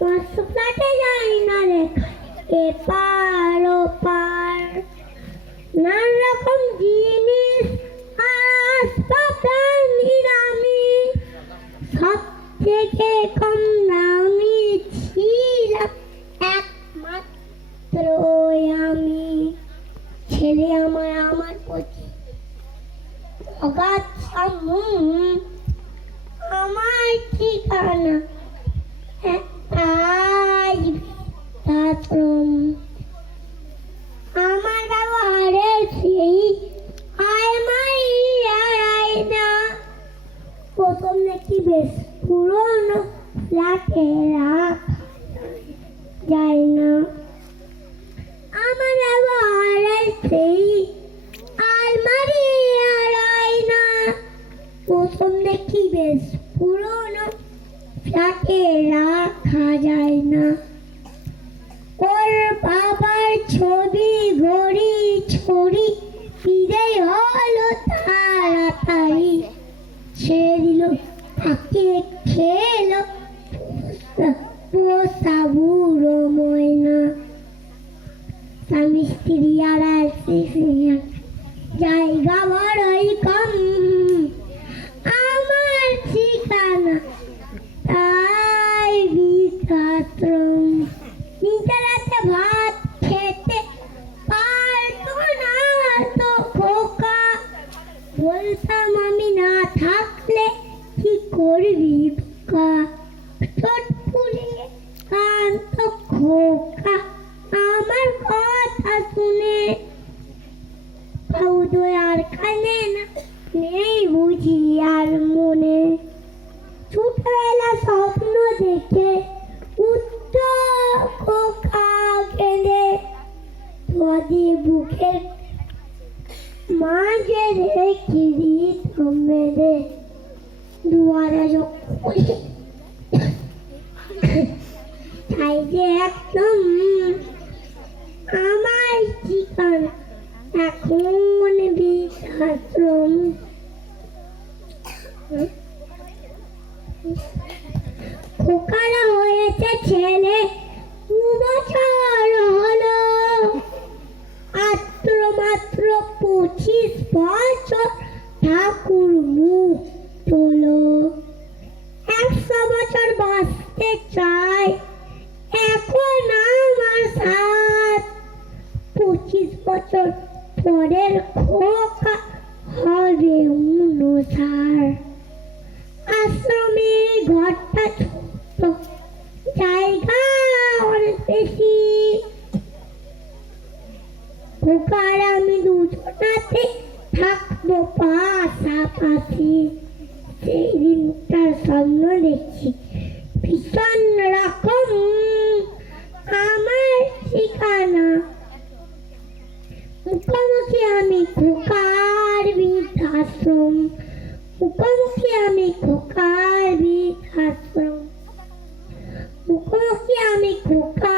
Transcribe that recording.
ফ্ল্যাটে যাই না রেখা এপার ওপার নানা রকম জিনিস আসবাব নিরামিষ সব থেকে কম দামি ছিলাম একমাত্র আমি ছেলে আমার প্রতি অগাধ আমার ঠিকানা আমার ব্যবহারের সেই না প্রথম নাকি বেশ পুরনো ফ্ল্যাটে রাখা যায় না আমার ব্যবহারের সেই আলমারি না প্রথম নাকি বেশ পুরনো ফ্ল্যাটে রাখা যায় না ওর বাবার ছবি ঘড়ি ছড়ি বিদায় হলো তাড়াতাড়ি ছেড়ে দিল তাকে খেলো পোষা বুড়ো ময়না স্বামী স্ত্রী আর জায়গা বড়ই কম আমার ঠিকানা তাই বৃদ্ধাশ্রম নিতে রাতে ভাত খেতে পারতো না তো খোকা বলতাম আমি না থাকলে কি করবি বোকা ঠোঁট ফুলিয়ে কান্ত খোকা আমার কথা শুনে উদয় আর কানে না নেই বুঝি আর মনে ছোটবেলা স্বপ্ন দেখে উত্তর খোকা কেঁদে ধোয়াদি বুকের মাঝে রেখে দিত মেরে দুয়ারে যখন তাই যে একদম আমার ঠিকানা এখন বৃদ্ধাশ্রম খোকারা হয়েছে ছেলে 2 বছর হলো মাত্র 25 বছর ঠাকুর মুখ তোলো 100 বছর বাঁচতে চাই এখন আমার সাথ 25 বছর পরের খোকা হবে 59 আশ্রমের ঘরটা ছোট জায়গা অনেক বেশি খোকার আমি দুজনাতে থাকবো পাশাপাশি সেই দিনটার স্বপ্ন দেখছি ভীষণ রকম আমার ঠিকানা মুখোমুখি আমি খোকার বৃদ্ধাশ্রম মুখোমুখি আমি খোকার বৃদ্ধাশ্রম মুখোমুখি আমি খোকা